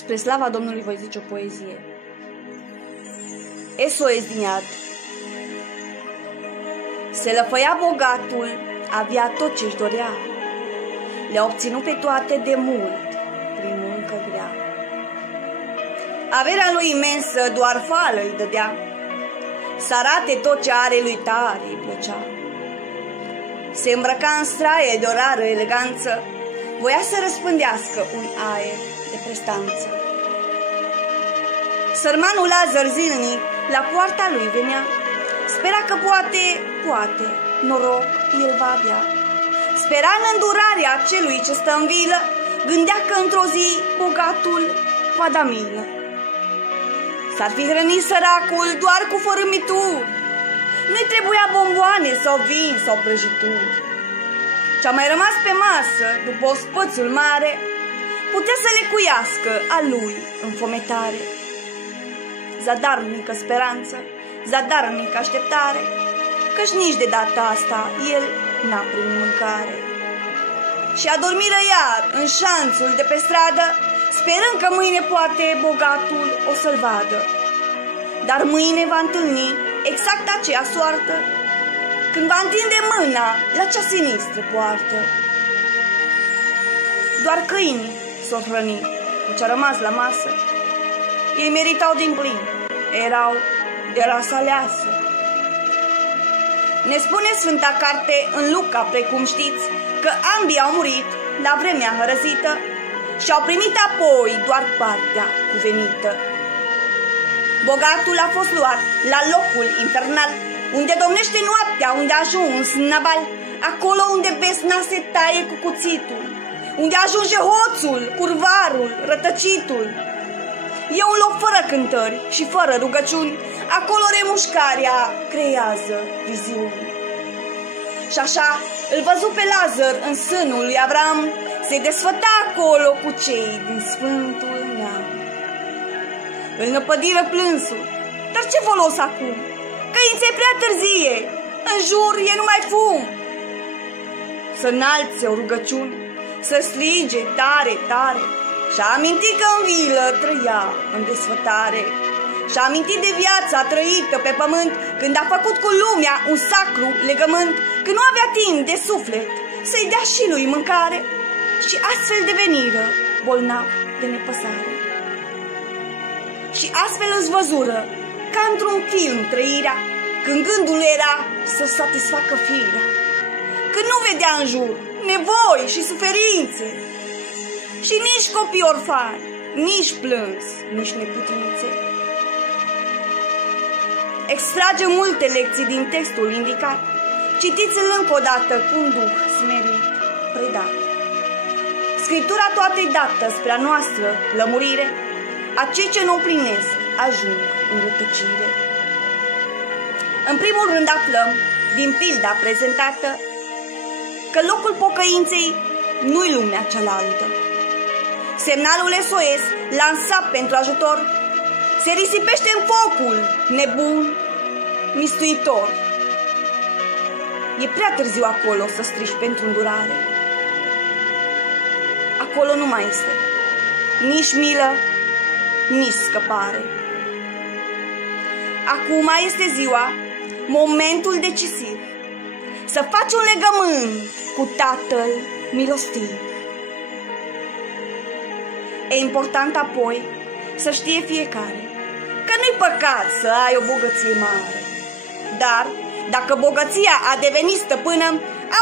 Spre slava Domnului voi zice o poezie. SOS din iad. Se lăfăia bogatul, avea tot ce-și dorea. Le-a obținut pe toate de mult, prin muncă grea. Averea lui imensă doar fală îi dădea, să arate tot ce are lui tare îi plăcea. Se îmbrăca în straie de o rară eleganță, voia să răspândească un aer de prestanță. Sărmanul Lazar zilnic la poarta lui venea, spera că poate, noroc el va avea. Spera în îndurarea celui ce stă în vilă, gândea că într-o zi bogatul va da milă. S-ar fi hrănit săracul doar cu fărâmituri, nu-i trebuia bomboane sau vin sau prăjituri. Ce-a mai rămas pe masă după ospățul mare, putea să lecuiască a lui înfometare. Zadarnică speranță, zadarnică așteptare, căci nici de data asta el n-a primit mâncare. Și adormiră iar în șanțul de pe stradă, sperând că mâine poate bogatul o să-l vadă. Dar mâine va întâlni exact aceea soartă, când va întinde mâna la cea sinistră poartă. Doar câinii s-au hrănit cu ce-a rămas la masă. Ei meritau din plin, erau de rasă aleasă. Ne spune Sfânta Carte în Luca, precum știți, că ambii au murit la vremea hărăzită și au primit apoi doar partea cuvenită. Bogatul a fost luat la locul infernal, unde domnește noaptea, unde a ajuns Nabal, acolo unde besna se taie cu cuțitul, unde ajunge hoțul, curvarul, rătăcitul. E un loc fără cântări și fără rugăciuni, acolo remușcarea creează viziuni. Și așa îl văzu pe Lazar în sânul lui Avram, se desfăta acolo cu cei din Sfântul Neam. Îl năpădiră plânsul, dar ce folos acum? Căința e prea târzie, în jur e numai fum. Să înalțe o rugăciune, să strige tare, tare, și-a amintit că în vilă trăia în desfătare. Și-a amintit de viața trăită pe pământ, când a făcut cu lumea un sacru legământ, când nu avea timp de suflet să-i dea și lui mâncare, și astfel deveniră bolnav de nepăsare. Și astfel îți văzură, ca într-un film trăirea, când gândul era să satisfacă firea, când nu vedea în jur nevoi și suferințe, și nici copii orfani, nici plâns, nici neputințe. Extrage multe lecții din textul indicat, citiți-l încă o dată cu un duh smerit, predat. Scriptura toate-i dată spre a noastră lămurire, a cei ce nu împlinesc ajung în rătăcire. În primul rând aflăm, din pilda prezentată, că locul pocăinței nu-i lumea cealaltă. Semnalul SOS, lansat pentru ajutor, se risipește în focul nebun, mistuitor. E prea târziu acolo să strigi pentru îndurare. Acolo nu mai este nici milă, nici scăpare. Acum este ziua, momentul decisiv, să faci un legământ cu Tatăl milostiv. E important apoi să știe fiecare că nu-i păcat să ai o bogăție mare, dar dacă bogăția a devenit stăpână,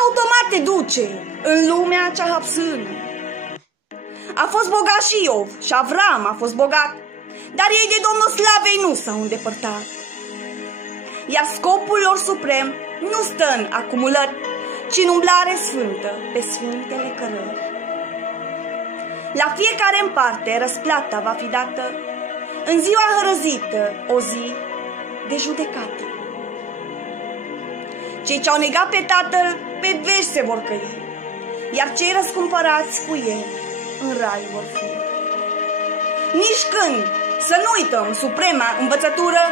automat te duce în lumea cea hapsână. A fost bogat și Iov și Avram a fost bogat, dar ei de Domnul Slavei nu s-au îndepărtat. Iar scopul lor suprem nu stă în acumulări, ci în umblare sfântă pe sfintele cărări. La fiecare în parte răsplata va fi dată, în ziua hărăzită, o zi de judecată. Cei ce-au negat pe Tatăl, pe veci se vor căi, iar cei răscumpărați cu el în rai vor fi. Nici când, să nu uităm suprema învățătură,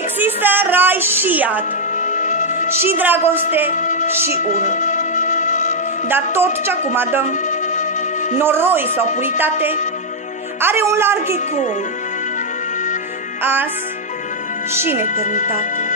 există rai și iad, și dragoste și ură. Dar tot ce acum dăm, noroi sau puritate, are un larg ecou, azi și în eternitate.